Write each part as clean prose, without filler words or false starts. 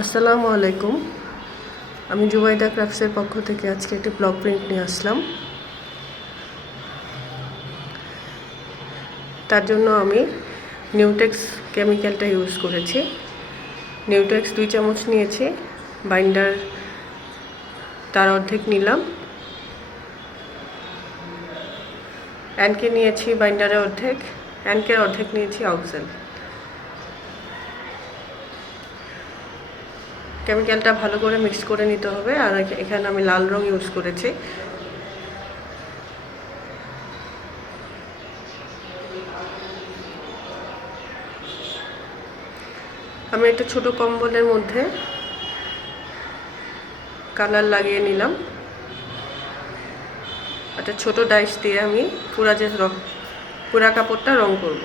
আসসালামু আলাইকুম। আমি jobaida ক্রাফটসের পক্ষ থেকে আজকে একটি ব্লগ প্রিন্ট নিয়ে আসলাম। তার জন্য আমি নিউটেক্স কেমিক্যালটা ইউজ করেছি। নিউটেক্স 2 চামচ নিয়েছি, বাইন্ডার তার অর্ধেক নিলাম, অ্যানকে নিয়েছি বাইন্ডারের অর্ধেক, অ্যানকের অর্ধেক নিয়েছি অক্সেল। কেমিক্যালটা ভালো করে মিক্স করে নিতে হবে। আর এখানে আমি লাল রং ইউজ করেছি। আমি একটা ছোট কম্বলের মধ্যে কালার লাগিয়ে নিলাম। একটা ছোট ডাইস দিয়ে আমি পুরা কাপড়টা রং করব।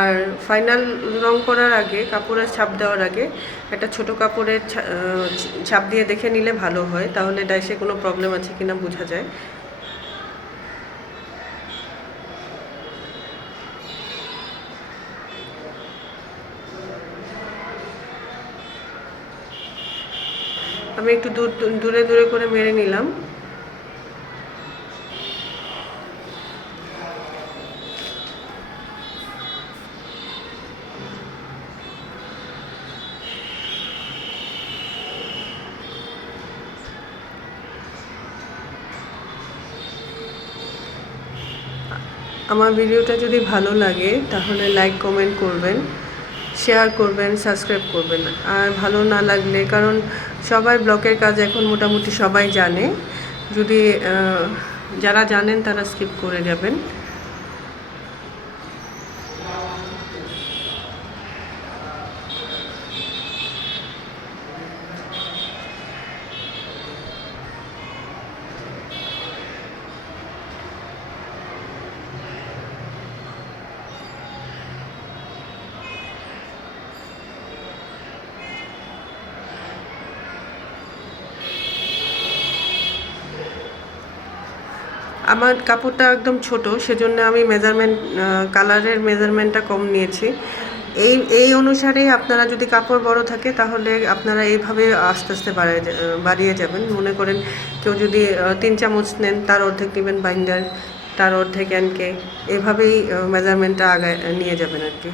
আর ফাইনাল রং করার আগে, কাপড়ের ছাপ দেওয়ার আগে একটা ছোট কাপড়ের ছাপ দিয়ে দেখে নিলে ভালো হয়, তাহলে ডাইসে কোনো প্রবলেম আছে কিনা বোঝা যায়। আমি একটু দূরে দূরে করে মেরে নিলাম। আমার ভিডিওটা যদি ভালো লাগে তাহলে লাইক কমেন্ট করবেন, শেয়ার করবেন, সাবস্ক্রাইব করবেন। আর ভালো না লাগলে, কারণ সবাই ব্লগের কাজ এখন মোটামুটি সবাই জানে, যদি যারা জানেন তারা স্কিপ করে যাবেন। আমার কাপড়টা একদম ছোট, সেজন্য আমি কালারের মেজারমেন্টটা কম নিয়েছি। এই অনুসারে আপনারা যদি কাপড় বড় থাকে তাহলে আপনারা এইভাবে আস্তে আস্তে বাড়িয়ে যাবেন। মনে করেন কেউ যদি 3 চামচ নেন, তার অর্ধেক নেবেন বাইন্ডার, তার অর্ধেক অ্যানকে, এভাবেই মেজারমেন্টটা আগায় নিয়ে যাবেন আর কি।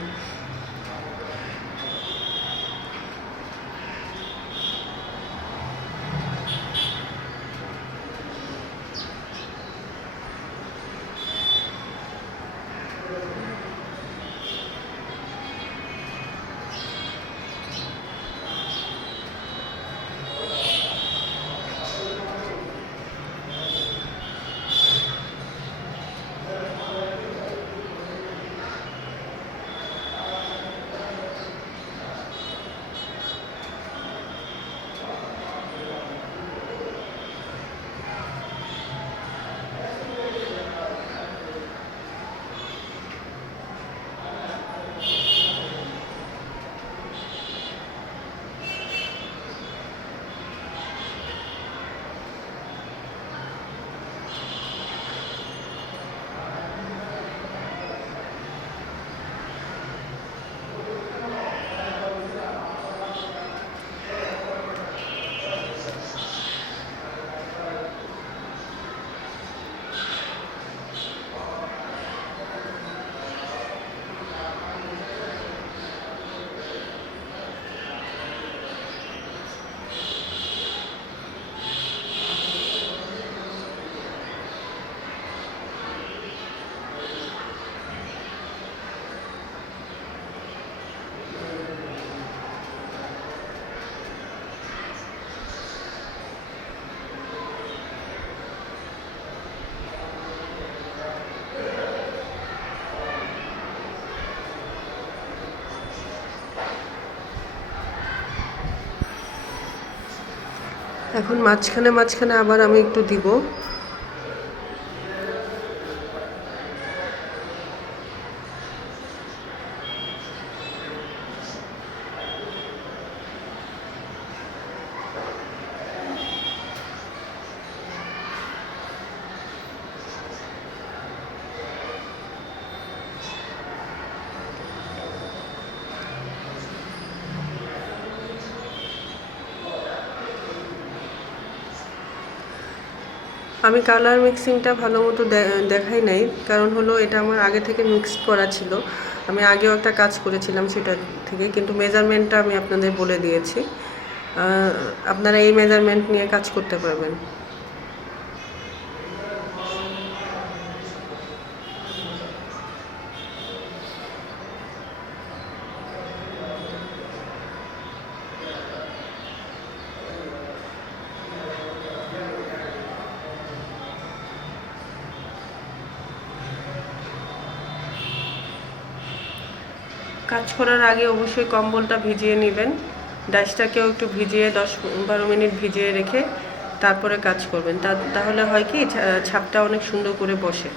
এখন মাঝখানে আবার আমি একটু দিব। আমি কালার মিক্সিংটা ভালো মতো দেখাই নাই, কারণ হলো এটা আমার আগে থেকে মিক্সড করা ছিল। আমি আগেও একটা কাজ করেছিলাম সেটা থেকে, কিন্তু মেজারমেন্টটা আমি আপনাদের বলে দিয়েছি। আপনারা এই মেজারমেন্ট নিয়ে কাজ করতে পারবেন। কাজ করার আগে অবশ্যই কম্বলটা ভিজিয়ে নেবেন, ডাইসটাকেও একটু ভিজিয়ে 10-12 মিনিট ভিজিয়ে রেখে তারপরে কাজ করবেন। তাহলে হয় কি ছাপটা অনেক সুন্দর করে বসে।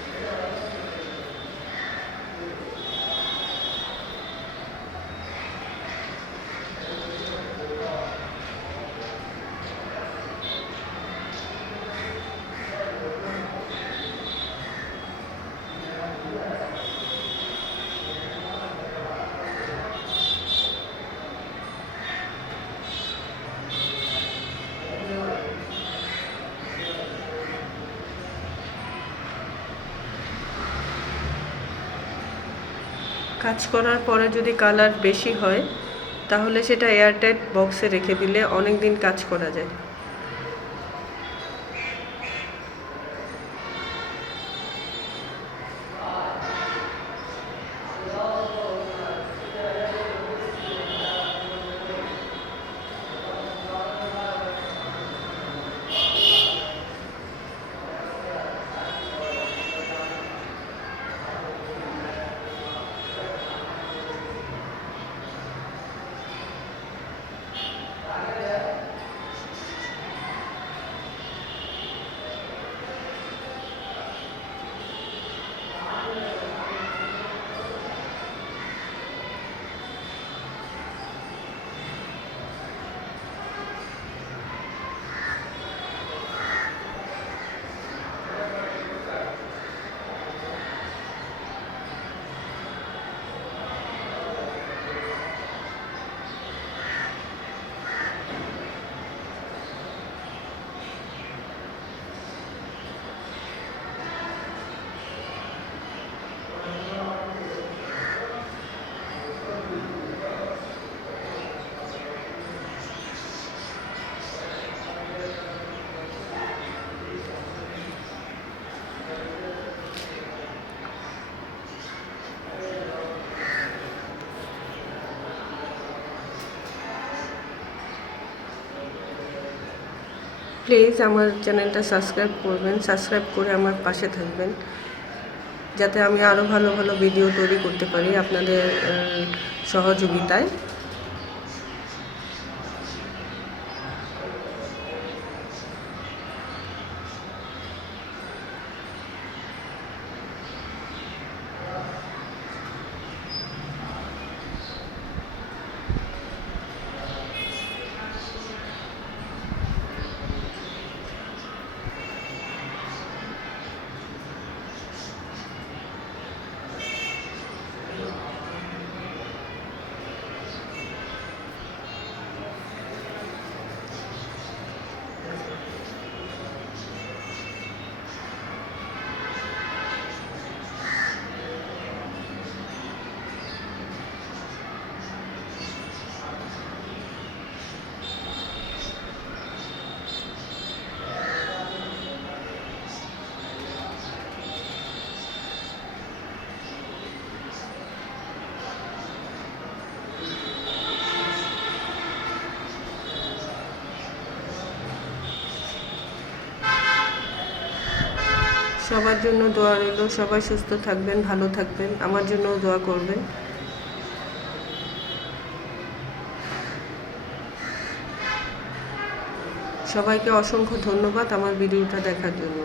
কাজ করার পরে যদি কালার বেশি হয় তাহলে সেটা এয়ারটাইট বক্সে রেখে দিলে অনেক দিন কাজ করা যায়। প্লিজ আমার চ্যানেলটা সাবস্ক্রাইব করবেন, সাবস্ক্রাইব করে আমার পাশে থাকবেন, যাতে আমি আরও ভালো ভালো ভিডিও তৈরি করতে পারি আপনাদের সহযোগিতায়। সবার জন্য দোয়া রইল, সবাই সুস্থ থাকবেন, ভালো থাকবেন, আমার জন্যও দোয়া করবেন। সবাইকে অসংখ্য ধন্যবাদ আমার ভিডিওটা দেখার জন্য।